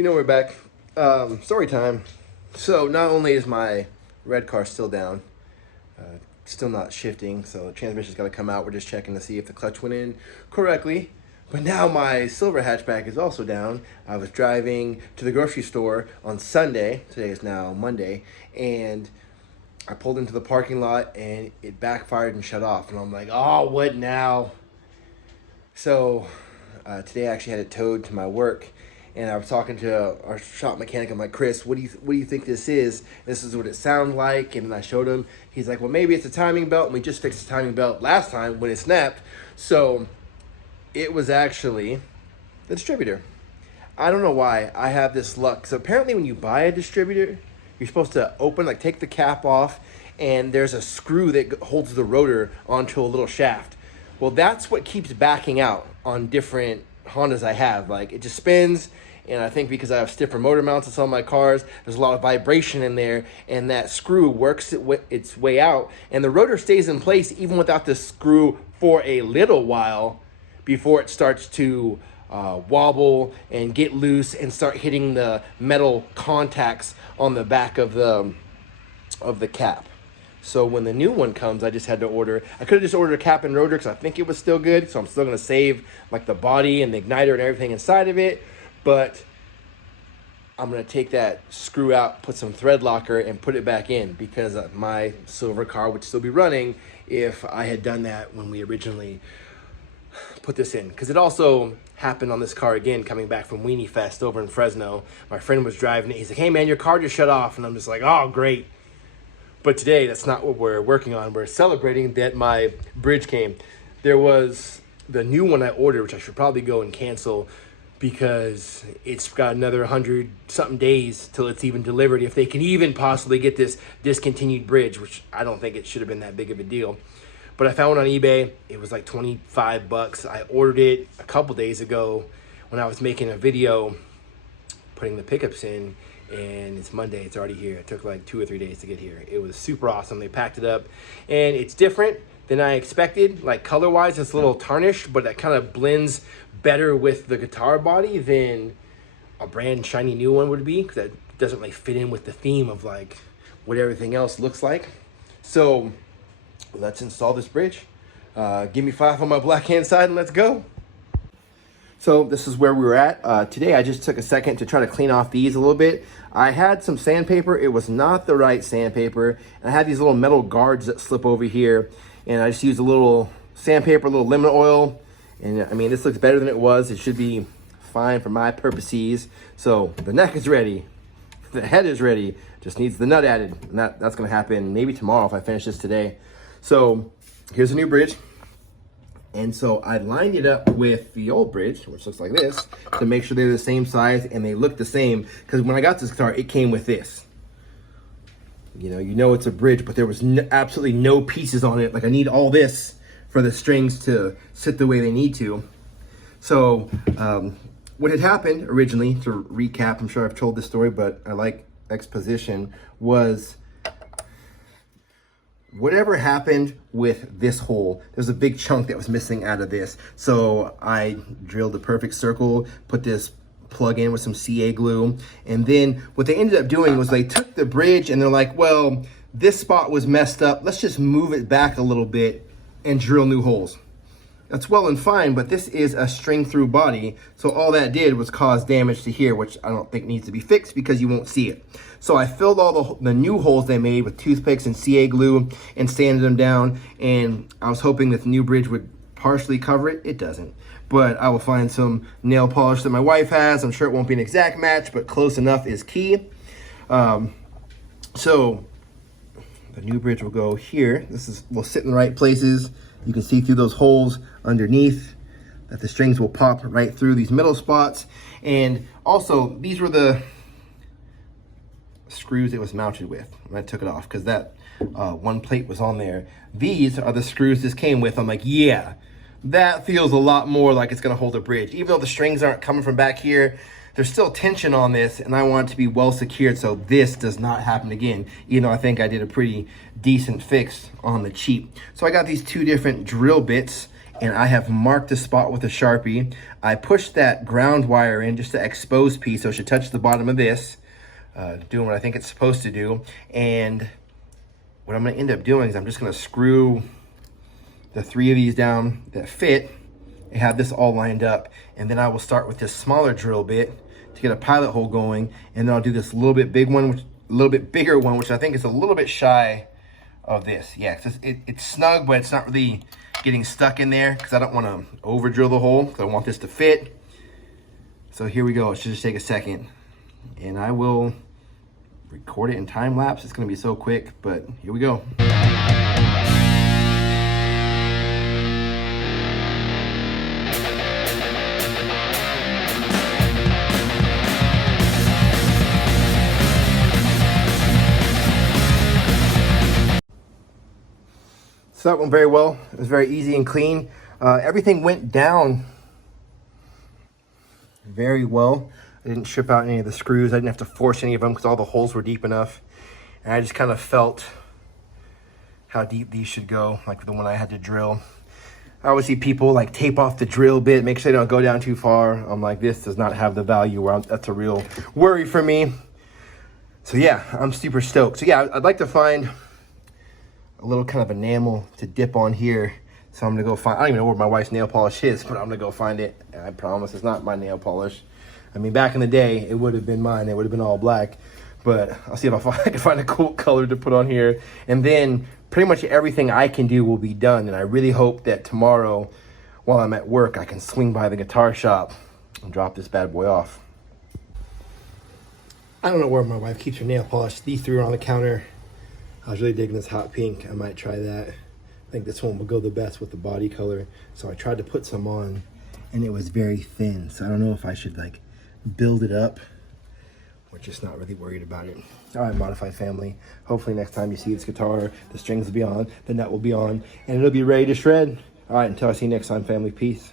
We're back. Story time. So not only is my red car still down, still not shifting, so the transmission's got to come out. We're just checking to see if the clutch went in correctly. But now my silver hatchback is also down. I was driving to the grocery store on Sunday. Today is now Monday, and I pulled into the parking lot and it backfired and shut off. And I'm like, oh, what now? So today I actually had it towed to my work. And I was talking to our shop mechanic. I'm like, Chris, what do you think this is? This is what it sounds like. And then I showed him. He's like, well, maybe it's a timing belt. And we just fixed the timing belt last time when it snapped. So it was actually the distributor. I don't know why I have this luck. So apparently when you buy a distributor, you're supposed to take the cap off, and there's a screw that holds the rotor onto a little shaft. Well, that's what keeps backing out on different Hondas I have. Like, it just spins, and I think because I have stiffer motor mounts on some of my cars, there's a lot of vibration in there, and that screw works its way out, and the rotor stays in place even without the screw for a little while before it starts to wobble and get loose and start hitting the metal contacts on the back of the cap. So when the new one comes, I just had to order. I could have just ordered a cap and rotor because I think it was still good. So I'm still going to save like the body and the igniter and everything inside of it. But I'm going to take that screw out, put some thread locker, and put it back in, because my silver car would still be running if I had done that when we originally put this in. Because it also happened on this car again, coming back from Weenie Fest over in Fresno. My friend was driving it. He's like, hey man, your car just shut off. And I'm just like, oh, great. But today, that's not what we're working on. We're celebrating that my bridge came. There was the new one I ordered, which I should probably go and cancel, because it's got another 100-something days till it's even delivered, if they can even possibly get this discontinued bridge, which I don't think it should have been that big of a deal. But I found one on eBay. It was like 25 bucks. I ordered it a couple days ago when I was making a video putting the pickups in, and it's Monday. It's already here. It took like 2 or 3 days to get here. It was super awesome. They packed it up, and it's different than I expected. Like, color-wise, it's a little tarnished, but that kind of blends better with the guitar body than a brand shiny new one would be, because that doesn't really fit in with the theme of like what everything else looks like. So let's install this bridge. Give me 5 on my black hand side and let's go. So this is where we were at. Today I just took a second to try to clean off these a little bit. I had some sandpaper. It was not the right sandpaper. And I had these little metal guards that slip over here. And I just used a little sandpaper, a little lemon oil. And I mean, this looks better than it was. It should be fine for my purposes. So the neck is ready. The head is ready. Just needs the nut added. And that's gonna happen maybe tomorrow if I finish this today. So here's a new bridge. And so I lined it up with the old bridge, which looks like this, to make sure they're the same size and they look the same. Because when I got this guitar, it came with this. You know it's a bridge, but there was absolutely no pieces on it. Like, I need all this for the strings to sit the way they need to. So what had happened originally, to recap, I'm sure I've told this story, but I like exposition, was whatever happened with this hole, there's a big chunk that was missing out of this. So I drilled a perfect circle, put this plug in with some CA glue. And then what they ended up doing was they took the bridge and they're like, well, this spot was messed up. Let's just move it back a little bit and drill new holes. That's well and fine, but this is a string through body. So all that did was cause damage to here, which I don't think needs to be fixed because you won't see it. So I filled all the new holes they made with toothpicks and CA glue and sanded them down. And I was hoping that the new bridge would partially cover it. It doesn't. But I will find some nail polish that my wife has. I'm sure it won't be an exact match, but close enough is key. So the new bridge will go here. Will sit in the right places. You can see through those holes underneath that the strings will pop right through these middle spots. And also, these were the screws it was mounted with when I took it off, because that one plate was on there. These are the screws this came with. I'm like, yeah, that feels a lot more like it's gonna hold a bridge. Even though the strings aren't coming from back here, there's still tension on this, and I want it to be well secured so this does not happen again, even though I think I did a pretty decent fix on the cheap. So I got these 2 different drill bits, and I have marked the spot with a Sharpie. I pushed that ground wire in, just the exposed piece, so it should touch the bottom of this, doing what I think it's supposed to do. And what I'm gonna end up doing is I'm just gonna screw the 3 of these down that fit and have this all lined up. And then I will start with this smaller drill bit to get a pilot hole going. And then I'll do this little bit bigger one, which I think is a little bit shy of this. Yeah, it's snug, but it's not really getting stuck in there because I don't want to over drill the hole because I want this to fit. So here we go. It should just take a second, and I will record it in time lapse. It's gonna be so quick, but here we go. So that went very well. It was very easy and clean. Everything went down very well. I didn't strip out any of the screws. I didn't have to force any of them because all the holes were deep enough. And I just kind of felt how deep these should go, like the one I had to drill. I always see people like tape off the drill bit, make sure they don't go down too far. I'm like, this does not have the value where that's a real worry for me. So yeah, I'm super stoked. So yeah, I'd like to find a little kind of enamel to dip on here. So I'm gonna go find, I don't even know where my wife's nail polish is, but I'm gonna go find it. And I promise it's not my nail polish. I mean, back in the day, it would have been mine. It would have been all black. But I'll see if I can find a cool color to put on here. And then pretty much everything I can do will be done. And I really hope that tomorrow, while I'm at work, I can swing by the guitar shop and drop this bad boy off. I don't know where my wife keeps her nail polish. These threw it on the counter. I was really digging this hot pink. I might try that. I think this one will go the best with the body color. So I tried to put some on and it was very thin. So I don't know if I should like build it up. We're just not really worried about it. All right, Modified family. Hopefully next time you see this guitar, the strings will be on, the nut will be on, and it'll be ready to shred. All right, until I see you next time, family. Peace.